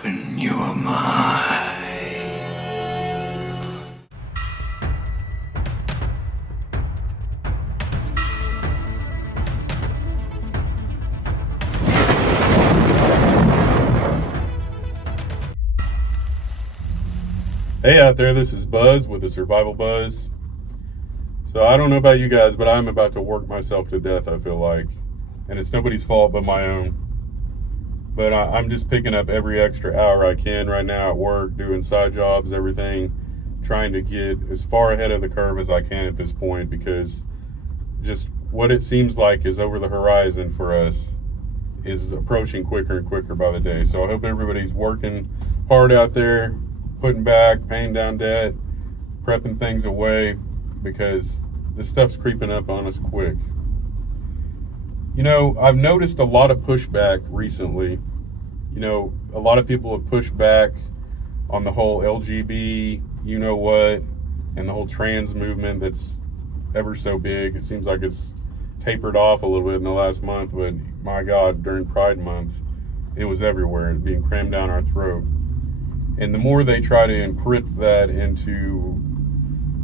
Open your mind. Hey out there, this is Buzz with TheSurvivalBuzz. So I don't know about you guys, but I'm about to work myself to death, I feel like. And it's nobody's fault but my own. But I'm just picking up every extra hour I can right now at work, doing side jobs, everything, trying to get as far ahead of the curve as I can at this point, because just what it seems like is over the horizon for us is approaching quicker and quicker by the day. So I hope everybody's working hard out there, putting back, paying down debt, prepping things away, because this stuff's creeping up on us quick. You know, I've noticed a lot of pushback recently. You know, a lot of people have pushed back on the whole LGB, you know what, and the whole trans movement that's ever so big. It seems like it's tapered off a little bit in the last month, but my God, during Pride Month, it was everywhere, being crammed down our throat. And the more they try to encrypt that into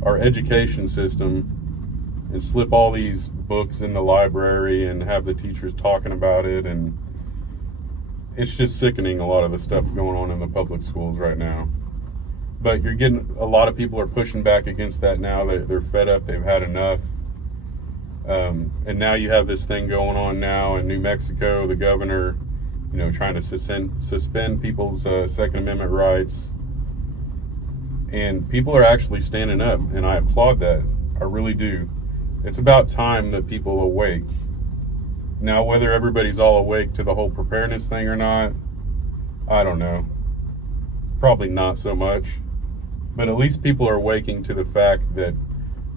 our education system and slip all these books in the library and have the teachers talking about it, and it's just sickening, a lot of the stuff going on in the public schools right now. But you're getting, a lot of people are pushing back against that now. They're fed up, they've had enough. And now you have this thing going on now in New Mexico, the governor, you know, trying to suspend people's Second Amendment rights. And people are actually standing up, and I applaud that. I really do. It's about time that people awake. Now, whether everybody's all awake to the whole preparedness thing or not, I don't know. Probably not so much. But at least people are waking to the fact that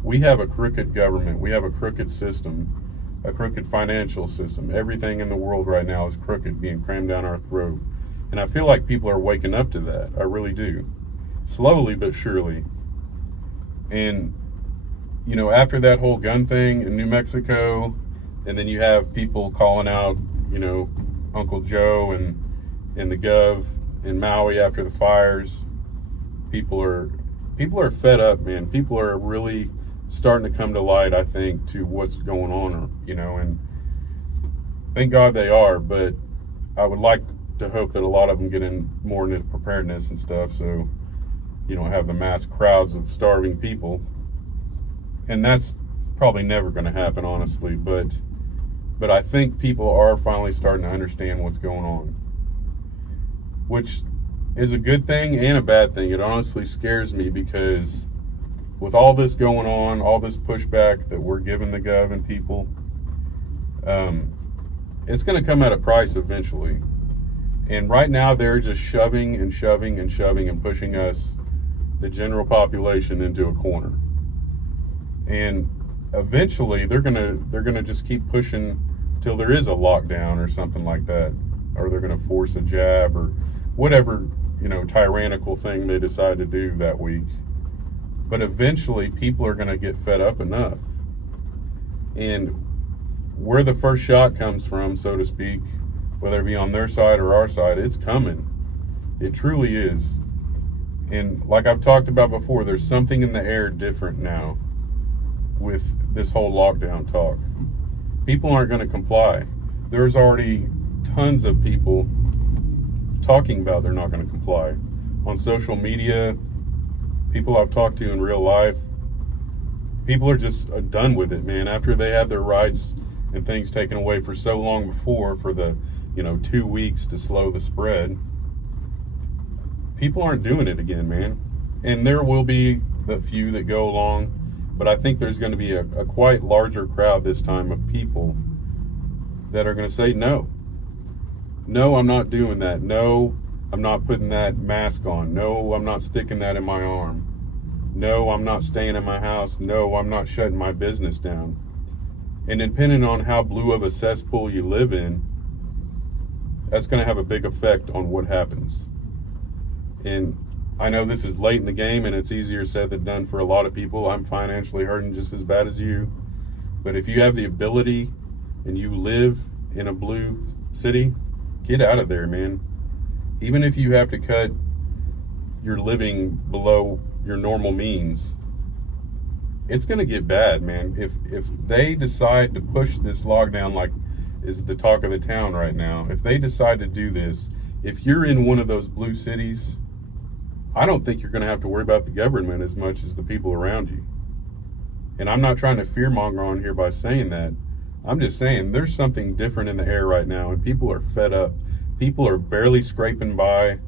we have a crooked government. We have a crooked system. A crooked financial system. Everything in the world right now is crooked, being crammed down our throat. And I feel like people are waking up to that. I really do. Slowly but surely. And, you know, after that whole gun thing in New Mexico, and then you have people calling out, you know, Uncle Joe and the Gov in Maui after the fires. People are fed up, man. People are really starting to come to light, I think, to what's going on, you know, and thank God they are. But I would like to hope that a lot of them get in more into preparedness and stuff, so you don't have the mass crowds of starving people. And that's probably never going to happen, honestly, but I think people are finally starting to understand what's going on, which is a good thing and a bad thing. It honestly scares me, because with all this going on, all this pushback that we're giving the gov and people, it's going to come at a price eventually. And right now they're just shoving and shoving and shoving and pushing us, the general population, into a corner. And eventually they're gonna just keep pushing till there is a lockdown or something like that, or they're gonna force a jab or whatever, you know, tyrannical thing they decide to do that week. But eventually people are going to get fed up enough. And where the first shot comes from, so to speak, whether it be on their side or our side, it's coming. It truly is. And like I've talked about before, there's something in the air different now with this whole lockdown talk. People aren't going to comply. There's already tons of people talking about they're not going to comply. On social media, people I've talked to in real life, people are just done with it, man. After they had their rights and things taken away for so long before, for the, 2 weeks to slow the spread, people aren't doing it again, man. And there will be the few that go along, but I think there's going to be a quite larger crowd this time of people that are going to say, no, I'm not doing that. No, I'm not putting that mask on. No, I'm not sticking that in my arm. No, I'm not staying in my house. No, I'm not shutting my business down. And depending on how blue of a cesspool you live in, that's going to have a big effect on what happens. And I know this is late in the game, and it's easier said than done for a lot of people. I'm financially hurting just as bad as you. But if you have the ability and you live in a blue city, get out of there, man. even if you have to cut your living below your normal means, it's going to get bad, man. If they decide to push this lockdown, like is the talk of the town right now, if they decide to do this, if you're in one of those blue cities, I don't think you're going to have to worry about the government as much as the people around you. And I'm not trying to fearmonger on here by saying that. I'm just saying there's something different in the air right now, and people are fed up. People are barely scraping by,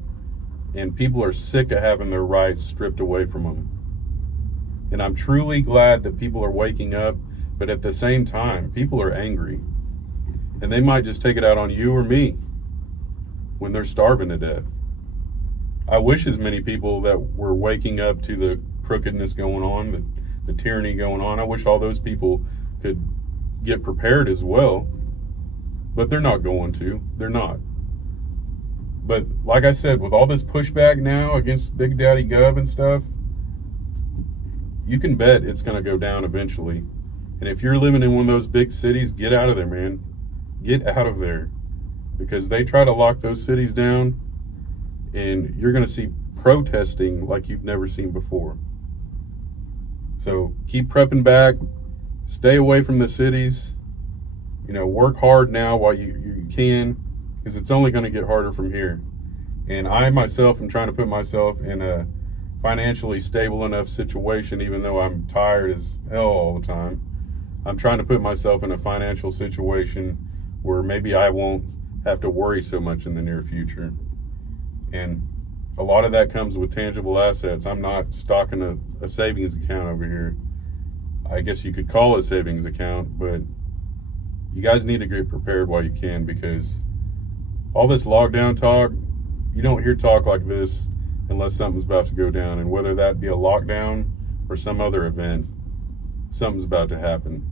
and people are sick of having their rights stripped away from them. And I'm truly glad that people are waking up, but at the same time, people are angry. And they might just take it out on you or me when they're starving to death. I wish as many people that were waking up to the crookedness going on, the tyranny going on, I wish all those people could get prepared as well. But they're not going to. They're not. But like I said, with all this pushback now against Big Daddy Gov and stuff, you can bet it's going to go down eventually. And if you're living in one of those big cities, get out of there, man. Get out of there. Because they try to lock those cities down, and you're going to see protesting like you've never seen before. So keep prepping back. Stay away from the cities. You know, work hard now while you can, because it's only going to get harder from here. And I myself am trying to put myself in a financially stable enough situation, even though I'm tired as hell all the time. I'm trying to put myself in a financial situation where maybe I won't have to worry so much in the near future. And a lot of that comes with tangible assets. I'm not stocking a savings account over here. I guess you could call it a savings account, but you guys need to get prepared while you can, because all this lockdown talk, you don't hear talk like this unless something's about to go down. And whether that be a lockdown or some other event, something's about to happen.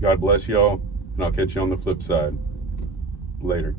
God bless y'all, and I'll catch you on the flip side. Later.